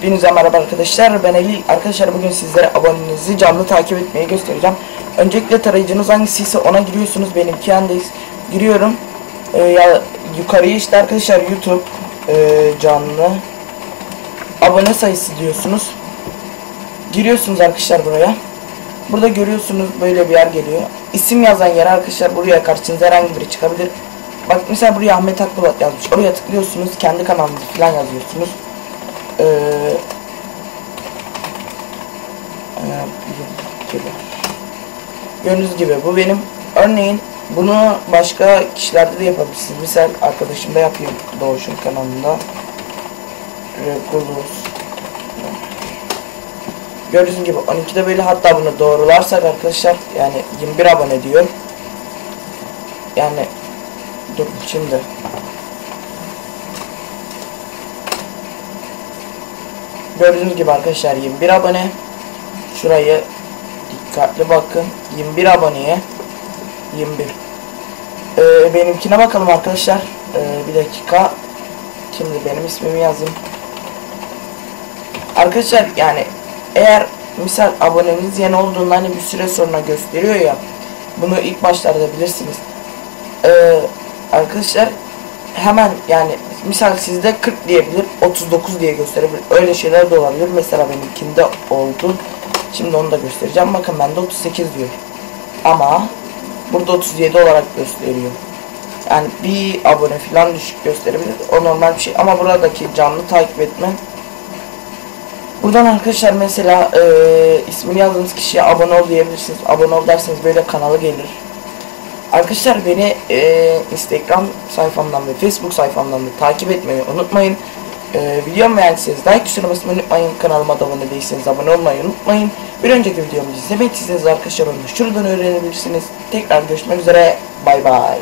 Hepinize merhaba arkadaşlar. Ben Ali. Arkadaşlar bugün sizlere abonenizi canlı takip etmeyi göstereceğim. Öncelikle tarayıcınız hangisiyse ona giriyorsunuz. Benimki Yandex. Giriyorum. Ee, ya yukarıya işte arkadaşlar YouTube e, canlı abone sayısı diyorsunuz. Giriyorsunuz arkadaşlar buraya. Burada görüyorsunuz böyle bir yer geliyor. İsim yazan yer arkadaşlar buraya karşınıza herhangi biri çıkabilir. Bak mesela buraya Ahmet Akbulat yazmış. Oraya tıklıyorsunuz. Kendi kanalınızı falan yazıyorsunuz. Ee, e. Gördüğünüz gibi bu benim. Örneğin bunu başka kişilerde de yapabilirsiniz. Misal arkadaşım da yapıyor Doğuş'un kanalında. Regulus. Gördüğünüz gibi 12'de böyle hatta bunu doğrularsak arkadaşlar yani 21 abone diyor. Yani dur şimdi Gördüğünüz gibi arkadaşlar 21 abone. Şurayı dikkatli bakın. 21 aboneye 21. Ee, benimkine bakalım arkadaşlar. Ee, bir dakika. Şimdi benim ismimi yazayım. Arkadaşlar yani eğer misal aboneniz yeni olduğunda hani bir süre sonra gösteriyor ya. Bunu ilk başlarda bilirsiniz. Ee, arkadaşlar hemen yani misal sizde 40 diyebilir 39 diye gösterebilir. Öyle şeyler de olabilir. Mesela benimkinde oldu. Şimdi onu da göstereceğim. Bakın bende 38 diyor. Ama burada 37 olarak gösteriyor. Yani bir abone falan düşük gösterebilir. O normal bir şey. Ama buradaki canlı takip etme. Buradan arkadaşlar mesela e, ismini yazdığınız kişiye abone ol diyebilirsiniz. Abone ol derseniz böyle kanalı gelir. Arkadaşlar beni e, Instagram sayfamdan ve Facebook sayfamdan da takip etmeyi unutmayın. E, videomu beğendiyseniz like tuşuna basmayı unutmayın. Kanalıma da abone değilseniz abone olmayı unutmayın. Bir önceki videomu izlemek isterseniz arkadaşlar onu şuradan öğrenebilirsiniz. Tekrar görüşmek üzere. Bay bay.